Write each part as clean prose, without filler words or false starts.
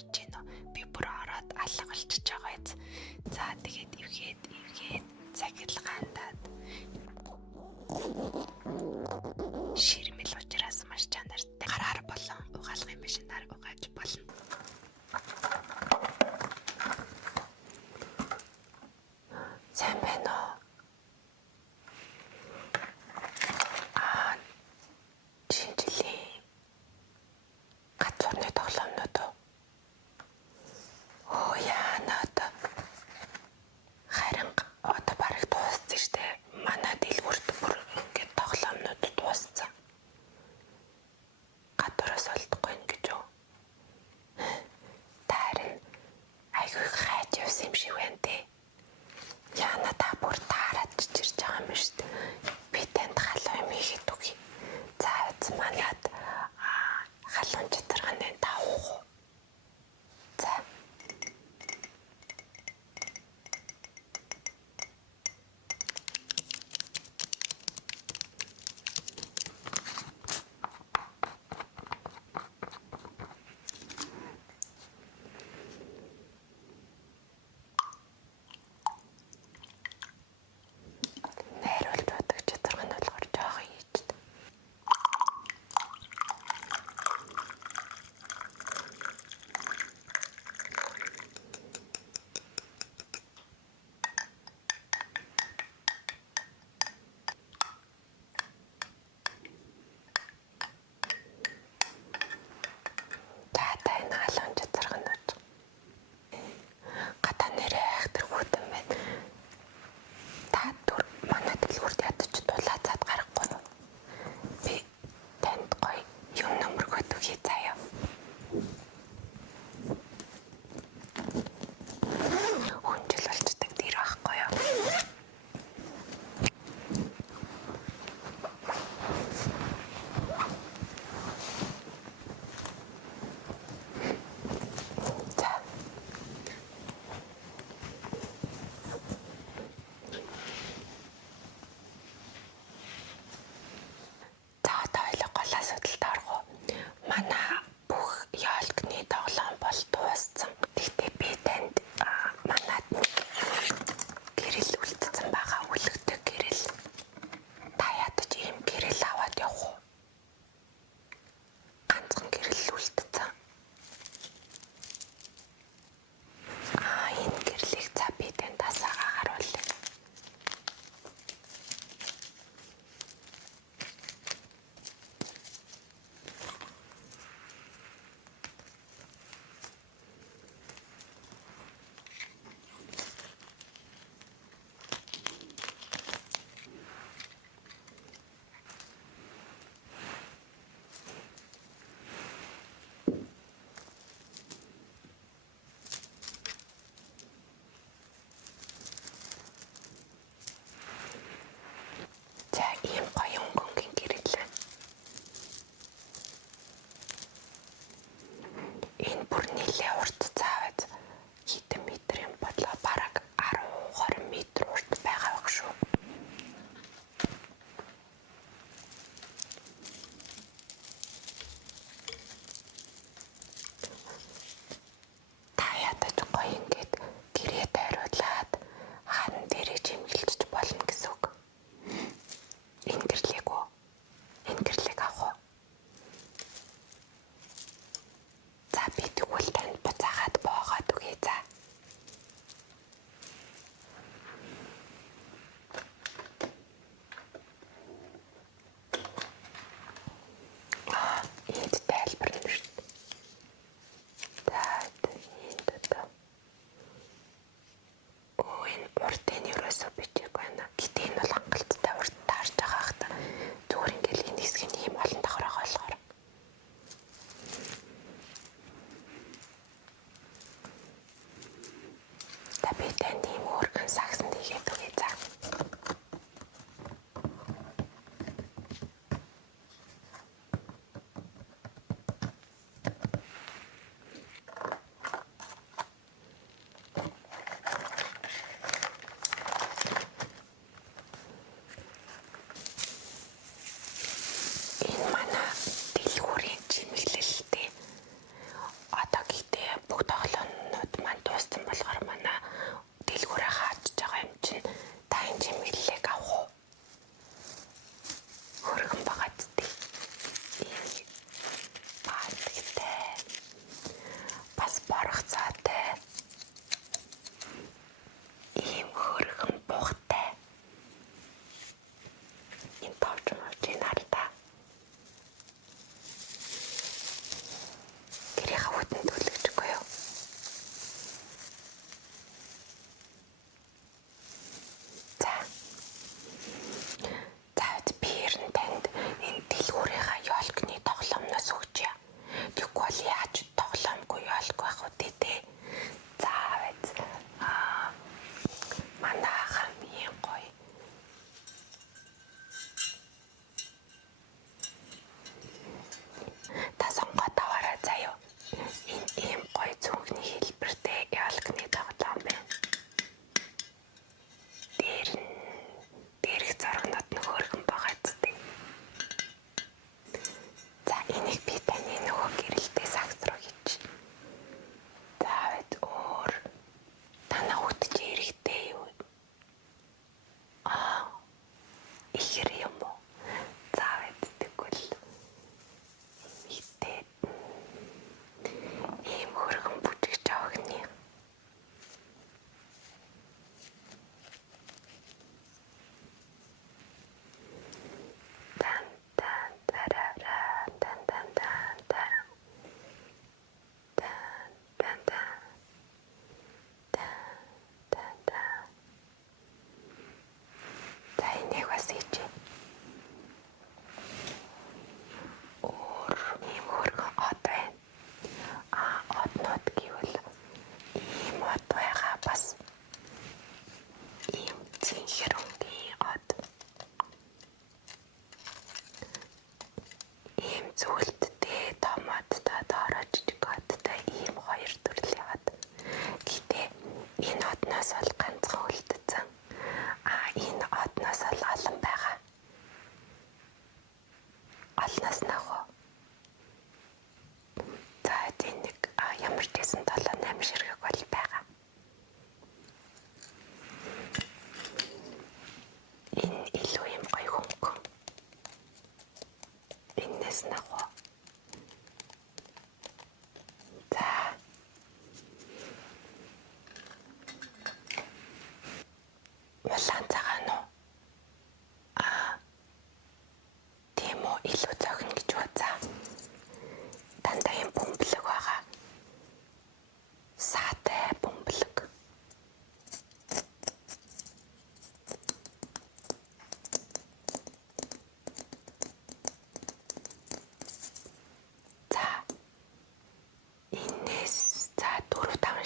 гарч ийн үү? Би бүр ороод алга болчихж байгаа биз. За тэгээд эвгээд цагилгаандаад ширмэл учраас маш чанартай гараар болон угаалгын машинаар угааж болно. Сайн байна уу? Шинжлэлийн газрын тоглоомнууд уу? Оо яанаад харин одоо бараг дууссан штэ. Манай дэлгүүрт бүр ингээд тоглоомнууд дууссан. Гадуураас олдохгүй ингэж үү? Таарин айгүй хайж явсан юм шиг байна те. Яна та бүр таарад чирж байгаа юм шүү дээ. Би танд халуун юм хийгээд үгүй. За үз манад халуун чатарганы тавах уу? За. Найруулж удаг чатарга нь болохоор жоохон ийжтэй. За энэ халуун чатарга нь гадаа нэрээ айхтар хүүдэн байна. Та түр манай дэлгүүрт ядаж дулаацаад гарахгүй юу? Би танд гоё юм нөмргөөд үгүй заяа. Хүнжил болчдаг дэр байхгүй юу? За. За одоо ойлог гол асуудалд орох уу? Манай бүх ёолкны тоглоом бол дууссан. Гэхдээ би танд манад гэрэл үлдсэн байгаа үлгдэг гэрэл. Та ядаж ийм гэрэл аваад явах уу? Ганцхан гэрэл үлдсэн. Энэ гэрлийг за би танд тасаагаа харуулъя. За ийм гоё өнгөнгийн гэрэл. Энэ бүр нэлээ урт цаавд хэдэн метр юм бодлоо бараг 10-20 метр урт байгаа байх шүү. Та ядаж гоё ингээд гэрээ дайруулад хан дээрээ чимгэлж болно гэсэн үг. Энэ гэрлийг үү? Энэ гэрлийг авах уу? За би тэгвэл танд буцаагаад боогоод үгүй за. Энд тайлбарна шүү дээ. За энд одоо. Энэ уртын ерөөсөө бичих байна. Гэтэ энэ бол хангалттай урт таарж байгаа хта. Зүгээр ингээл энэ хэсгийн ийм олон давхраа болохоор. Та би танд ийм өөргөн сагсанд хийгээд үгүй за. Энэ манай дэлгүүрийн чимэглэлтэй. Одоо гэдэг бүх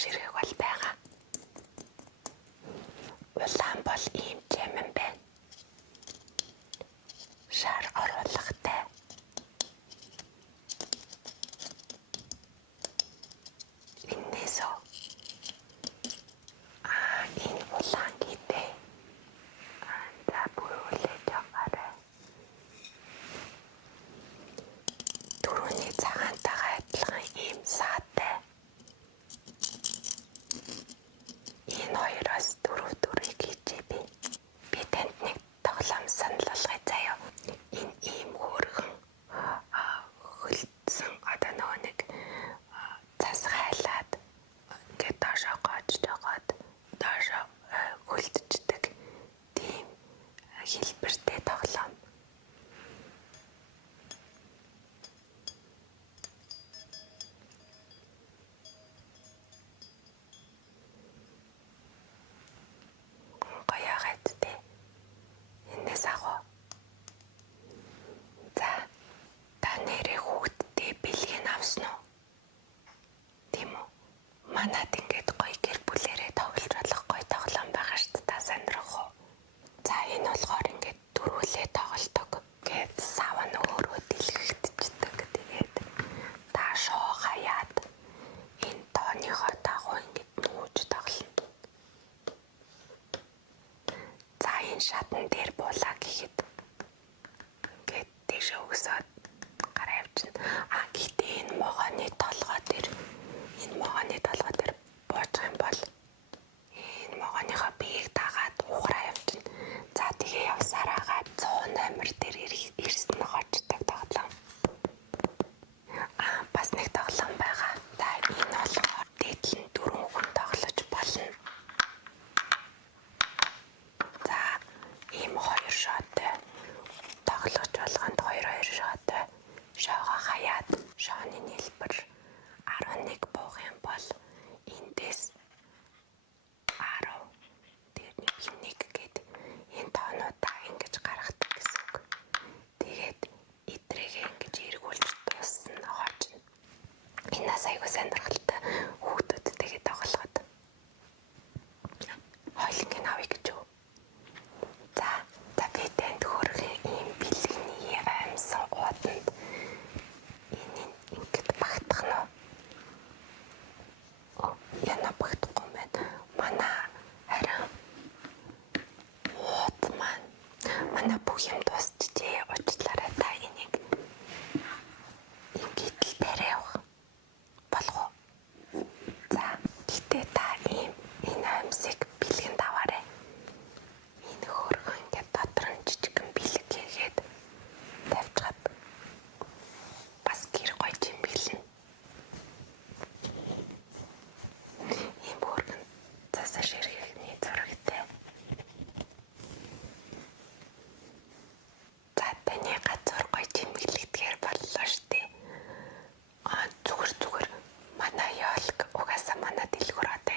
ширхэг бол байгаа. Улаан бол ийм чимэн байна. Шар оруулахтай. Иннээсөө энэ улаан гэдэг за бүрүүлээд яваарай. Түрүүний цагаантайгаа адилхан ийм саатай. Энэ хоёроос дөрвийг хийжээ би. Би танд нэг тоглоом санал болгоё заяа. Энэ ийм хөөрхөн хөлдсөн одоо нөгөө нэг засгайлаад ингээд доошоо гоож жагаад доошоо хөлдчихдэг тийм хэлбэртэй тоглоом. Гоёгаад тээ. Энэс агуу. За та нэрээ хүүхдтэй бэлгийг авсан уу? Тийм үү? Манад ингээд гоё гэр бүлэрээ тоглож болох гоё тоглоом байгаа шүү дээ. Та сонирх уу? За энэ болохоор ингээд дөрвөлээ тоглодог. Гэт сав нь өөрөө дэлгэгдчихдэг. Тэгээд та шоо хаяад энэ тооныхоо дагуу ингээд нүүж тоглоно. За энэ шатан дээр буулаа гэхэд ингээд тийшээ өгсөд гараа явчихна. Гэхдээ энэ могооны толгой дээр буучих юм бол энэ могооныхоо биеийг дагаад ухраа явчихна. За тэгээ явсараагаа 100 номер дээр ирсэн ногоочдаг тоглоом. Бас нэг тоглоом байгаа. За энэ болохоор дээдлэн 4 хүн тоглож болно. За ийм 2 шоотой тоглож болгонд 2 шоотой шоогоо хаяад шооны нэлбэр 11 буух юм бол эндээс 10 дээр нэг гээд энэ тоонуудаа ингэж гаргадаг гэсэн үг. Тэгээд эдрээгээ ингэж эргүүлж дууссан хоочин. Энэс айгуу сонирхолтой хүүхдүүдтэйгээ тоглоход. Хойлонгийн авъя гэж юу? За би танд хөргөн ийм бэлгэний аймсан ууданд энэ ингэж багтах нь. Яна багтахгүй байна. Манай харин ууд маань манай бүх юм дуусчихжээ. Уучлаарай та энийг ингээд л барай явах болох уу? За гэтээ та энэ амьсыг бэлгэнд аваарай. Энэ хөргөн ингээд дотор нь жижигэн бэлэг хийгээд тавьчихад бас гэр гоё юм бэлэн. Ийм хөргөн цасаа ширхэгний зурагтай. За таны газар гоё тэмдэглэгдэхээр боллоо штэ. Зүгээр манай ёолк угаасаа манай дэлгүүр одоо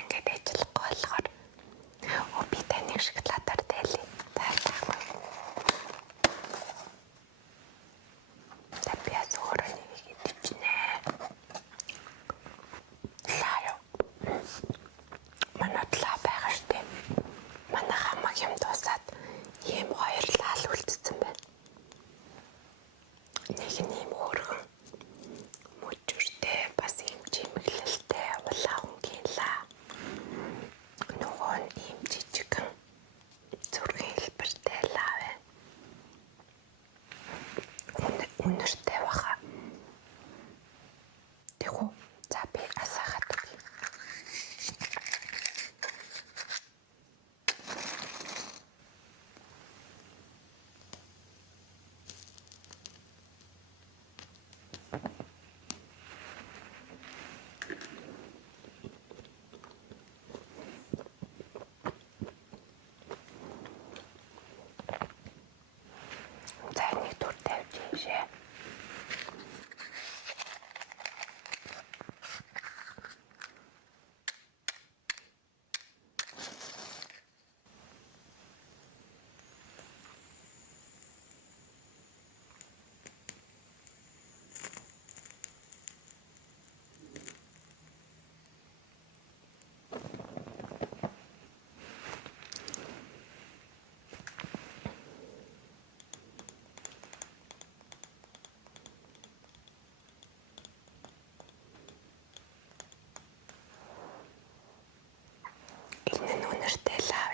нэртэй лав